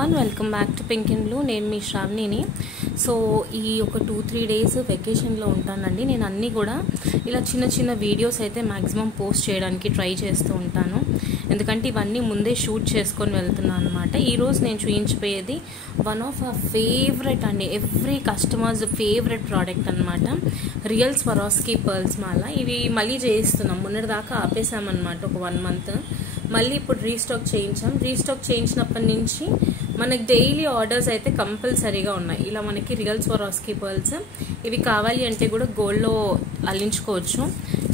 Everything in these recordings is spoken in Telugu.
Everyone welcome back to pink and blue. నేను మీ శ్రావణిని. సో ఈ ఒక 2-3 డేస్ వెకేషన్లో ఉంటానండి. నేను అన్నీ కూడా ఇలా చిన్న చిన్న వీడియోస్ అయితే మ్యాక్సిమం పోస్ట్ చేయడానికి ట్రై చేస్తూ ఉంటాను, ఎందుకంటే ఇవన్నీ ముందే షూట్ చేసుకొని వెళ్తున్నాను అనమాట. ఈరోజు నేను చూపించిపోయేది వన్ ఆఫ్ అవర్ ఫేవరెట్ అండి, ఎవ్రీ కస్టమర్స్ ఫేవరెట్ ప్రోడక్ట్ అనమాట. రియల్ స్వరాస్కీ పర్ల్స్ మాల. ఇవి మళ్ళీ చేయిస్తున్నాం, మొన్నటిదాకా ఆపేసామన్నమాట ఒక 1 month. మళ్ళీ ఇప్పుడు రీస్టాక్ చేయించాం. రీస్టాక్ చేయించినప్పటి నుంచి మనకి డైలీ ఆర్డర్స్ అయితే కంపల్సరీగా ఉన్నాయి. ఇలా మనకి రియల్ స్వరాస్కీ పర్ల్స్ ఇవి కావాలి అంటే కూడా గోల్డ్లో అల్లించుకోవచ్చు.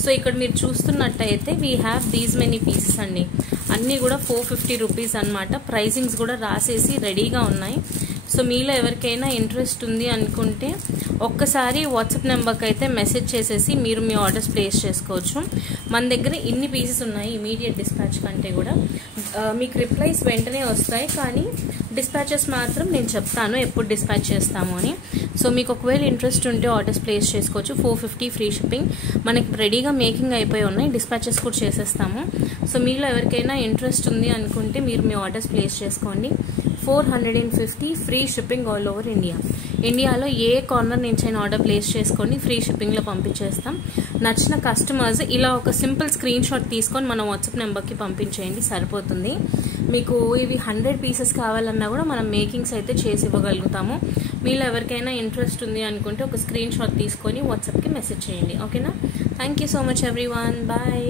సో ఇక్కడ మీరు చూస్తున్నట్టయితే we have these many pieces అండి. అన్నీ కూడా 450 రూపీస్ అనమాట. ప్రైజింగ్స్ కూడా రాసేసి రెడీగా ఉన్నాయి. సో మీలో ఎవరికైనా ఇంట్రెస్ట్ ఉంది అనుకుంటే ఒక్కసారి వాట్సాప్ నెంబర్కి అయితే మెసేజ్ చేసేసి మీరు మీ ఆర్డర్స్ ప్లేస్ చేసుకోవచ్చు. మన దగ్గర ఇన్ని పీసెస్ ఉన్నాయి. ఇమీడియట్ డిస్పాచ్ కంటే కూడా మీకు రిప్లైస్ వెంటనే వస్తాయి, కానీ డిస్పాచెస్ మాత్రం నేను చెప్తాను ఎప్పుడు డిస్పాచ్ చేస్తాము అని. సో మీకు ఒకవేళ ఇంట్రెస్ట్ ఉంటే ఆర్డర్స్ ప్లేస్ చేసుకోవచ్చు. 450 ఫ్రీ షిప్పింగ్. మనకి రెడీగా మేకింగ్ అయిపోయి ఉన్నాయి, డిస్పాచెస్ కూడా చేసేస్తాము. సో మీలో ఎవరికైనా ఇంట్రెస్ట్ ఉంది అనుకుంటే మీరు మీ ఆర్డర్స్ ప్లేస్ చేసుకోండి. 450 free shipping all over India. ఇండియాలో ఏ కార్నర్ నుంచైనా ఆర్డర్ ప్లేస్ చేసుకొని ఫ్రీ షిప్పింగ్లో పంపించేస్తాం. నచ్చిన కస్టమర్స్ ఇలా ఒక సింపుల్ స్క్రీన్ షాట్ తీసుకొని మన వాట్సాప్ నెంబర్కి పంపించేయండి, సరిపోతుంది. మీకు ఇవి 100 పీసెస్ కావాలన్నా కూడా మనం మేకింగ్స్ అయితే చేసి ఇవ్వగలుగుతాము. మీలో ఎవరికైనా ఇంట్రెస్ట్ ఉంది అనుకుంటే ఒక స్క్రీన్ షాట్ తీసుకొని వాట్సాప్కి మెసేజ్ చేయండి, ఓకేనా? Thank you so much everyone, bye.